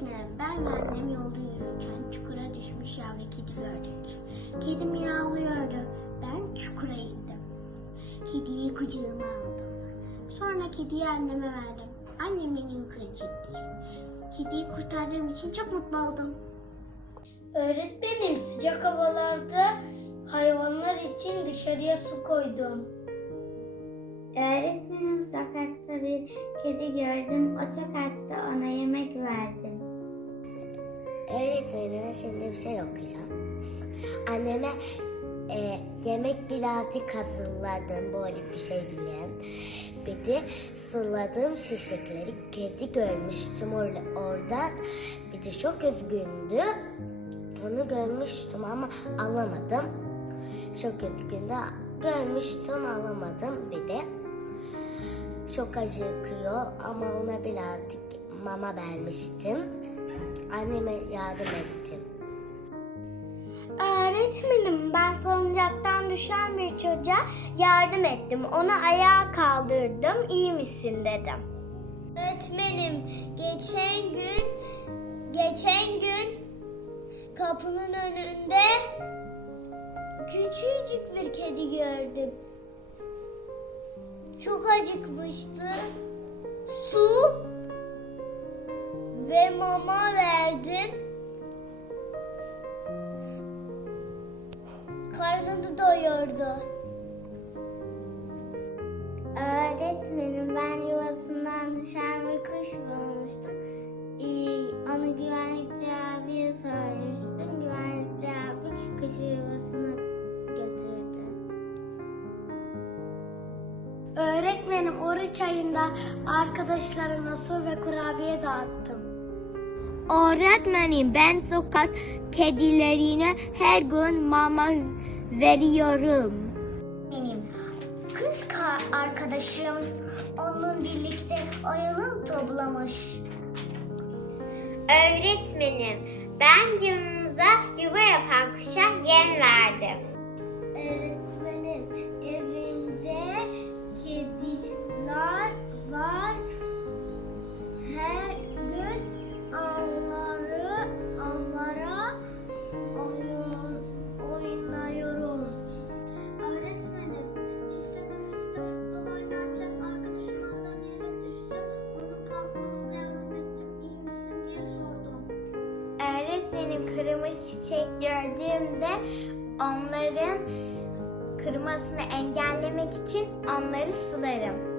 Öğretmenim ben ve annem yolda yürürken çukura düşmüş yavru kedi gördük. Kedi miyavlıyordu. Ben çukura indim. Kediyi kucağıma aldım. Sonra kediyi anneme verdim. Annem beni yukarı çekti. Kediyi kurtardığım için çok mutlu oldum. Öğretmenim sıcak havalarda hayvanlar için dışarıya su koydum. Öğretmenim sokakta bir kedi gördüm. O çok açtı ona yemek verdim. Öğretmenime şimdi bir şey okuyacağım. Anneme e, yemek birazcık hazırladım böyle bir şey bileyim. Bir de suladığım çiçekleri kedi görmüştüm orada, oradan. Bir de çok üzgündü. Onu görmüştüm ama alamadım. Çok üzgündü. Görmüştüm alamadım bir de. Çok acıkıyor ama ona birazcık mama vermiştim. Anneme yardım ettim. Öğretmenim ben salıncaktan düşen bir çocuğa yardım ettim. Onu ayağa kaldırdım. İyi misin dedim. Öğretmenim geçen gün geçen gün kapının önünde küçücük bir kedi gördüm. Çok acıkmıştı. Su ve mama verdim. Karnını doyurdu. Öğretmenim ben yuvasından düşen bir kuş bulmuştum. Ee, onu güvenlikçi abiye sormuştum. Güvenlikçi abi kuşu yuvasına götürdü. Öğretmenim oruç ayında arkadaşlarıma su ve kurabiye dağıttım. Öğretmenim ben sokak kedilerine her gün mama veriyorum. Benim kız ka- arkadaşım onun birlikte oyunu toplamış. Öğretmenim ben camımıza yuva yapan kuşa yem verdim. Öğretmenim çiçek gördüğümde onların kırmasını engellemek için onları sularım.